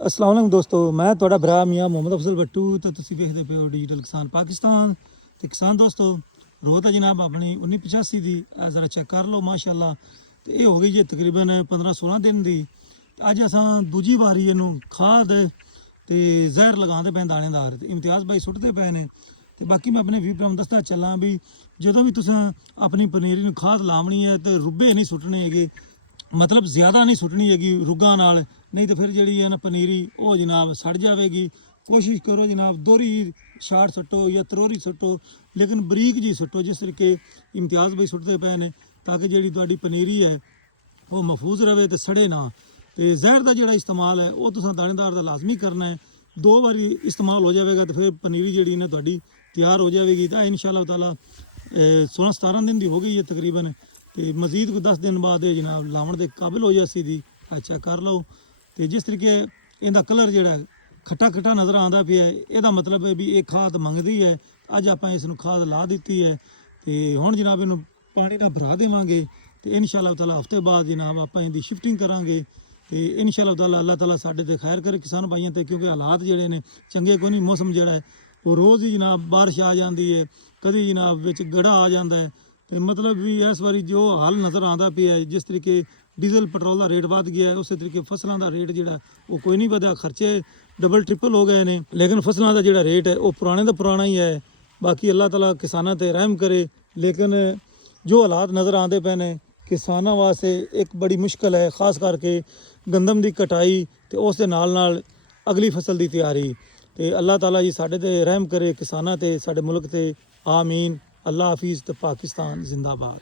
अस्सलाम वालेकुम दोस्तों, मैं ਤੁਹਾਡਾ ਭਰਾ ਮੀਆਂ ਮੁਹੰਮਦ ਅਫਜ਼ਲ ਬੱਟੂ ਤੇ ਤੁਸੀਂ ਵੇਖਦੇ ਪਏ ਹੋ ਡਿਜੀਟਲ ਕਿਸਾਨ ਪਾਕਿਸਤਾਨ। ਤੇ ਕਿਸਾਨ ਦੋਸਤੋ, ਰੋਹ ਤਾਂ ਜਨਾਬ ਆਪਣੀ 1985 ਦੀ ਜ਼ਰਾ ਚੈੱਕ ਕਰ ਲਓ ਮਾਸ਼ਾਅੱਲਾ। ਤੇ ਇਹ ਹੋ ਗਈ ਜੀ ਤਕਰੀਬਨ 15-16 ਦਿਨ ਦੀ। ਅੱਜ ਅਸਾਂ ਦੂਜੀ ਵਾਰੀ ਇਹਨੂੰ ਖਾਦ ਤੇ ਜ਼ਹਿਰ ਲਗਾਉਂਦੇ ਪਏ ਦਾਣੇਦਾਰ ਤੇ ਇਮਤਿਆਜ਼ ਭਾਈ ਸੁੱਟਦੇ ਪਏ ਨੇ। ਤੇ ਬਾਕੀ ਮੈਂ ਆਪਣੇ ਵੀ ਭਰਾ ਦੱਸਦਾ ਚੱਲਾਂ ਵੀ ਜਦੋਂ ਵੀ ਤੁਸੀਂ ਆਪਣੀ ਪਨੀਰੀ ਨੂੰ ਖਾਦ ਲਾਉਣੀ ਹੈ ਤੇ ਰੁੱਬੇ ਨਹੀਂ ਸੁੱਟਣੇ ਹੈਗੇ, मतलब ज़्यादा नहीं सुट्टनी हैगी रुग्गा नाल, नहीं तो फिर जी है ना पनीरी वो जनाब सड़ जाएगी। कोशिश करो जनाब दोहरी शाट सुट्टो या तरोरी सुट्टो, लेकिन बरीक जी सुट्टो जिस तरीके इम्तियाज़ भाई सुट्टते पे ने, ताकि जी तुहाडी पनीरी है वो महफूज रहे तो सड़े ना। तो जहर का जोड़ा इस्तेमाल है वो तुसां दानेदार का लाजमी करना है। 2 बारी इस्तेमाल हो जाएगा तो फिर पनीरी जी ना तुहाडी तैयार हो जाएगी। तो इंशाअल्लाह ताला 16-17 दिन की हो गई है तकरीबन। तो मजीद कोई 10 दिन बाद जनाब लावन के काबिल हो जासी दी। अच्छा कर लो। तो जिस तरीके इहदा कलर जोड़ा खट्टा खट्टा नज़र आता पिया, यदा मतलब है भी ये खाद मंगती है। अज आप इसनूं खाद ला दी है तो हुण जनाब इनू पानी नाल भरा देवांगे। तो इंशाअल्लाह ताला हफ्ते बाद जनाब आप इहदी शिफ्टिंग करांगे। तो इंशाअल्लाह ताला अल्लाह ताला साडे ते खैर करे किसान भाइयों ते, क्योंकि हालात जिहड़े ने चंगे कोई नहीं। मौसम जिहड़ा है वो रोज़ ही जनाब बारिश आ जाती है, कभी जनाब विच गड़ा आ जाता है। तो मतलब भी इस बारी जो हाल नज़र आता पिया है, जिस तरीके डीजल पेट्रोल का रेट बढ़ गया है, उस तरीके फसलों का रेट जोड़ा वो कोई नहीं बढ़ा, खर्चे डबल ट्रिपल हो गए हैं। लेकिन फसलों का जोड़ा रेट है वो पुराने तो पुराना ही है। बाकी अल्लाह ताला किसानों ते रहम करे। लेकिन जो हालात नज़र आते पे ने किसानों वास्ते एक बड़ी मुश्किल है, खास करके गंदम की कटाई तो उस दे नाल अगली फसल की तैयारी। तो अल्लाह ताला जी साडे ते रहम करे किसानों ते, साडे मुल्क ते। आमीन। अल्लाह हाफिज़। तो पाकिस्तान जिंदाबाद।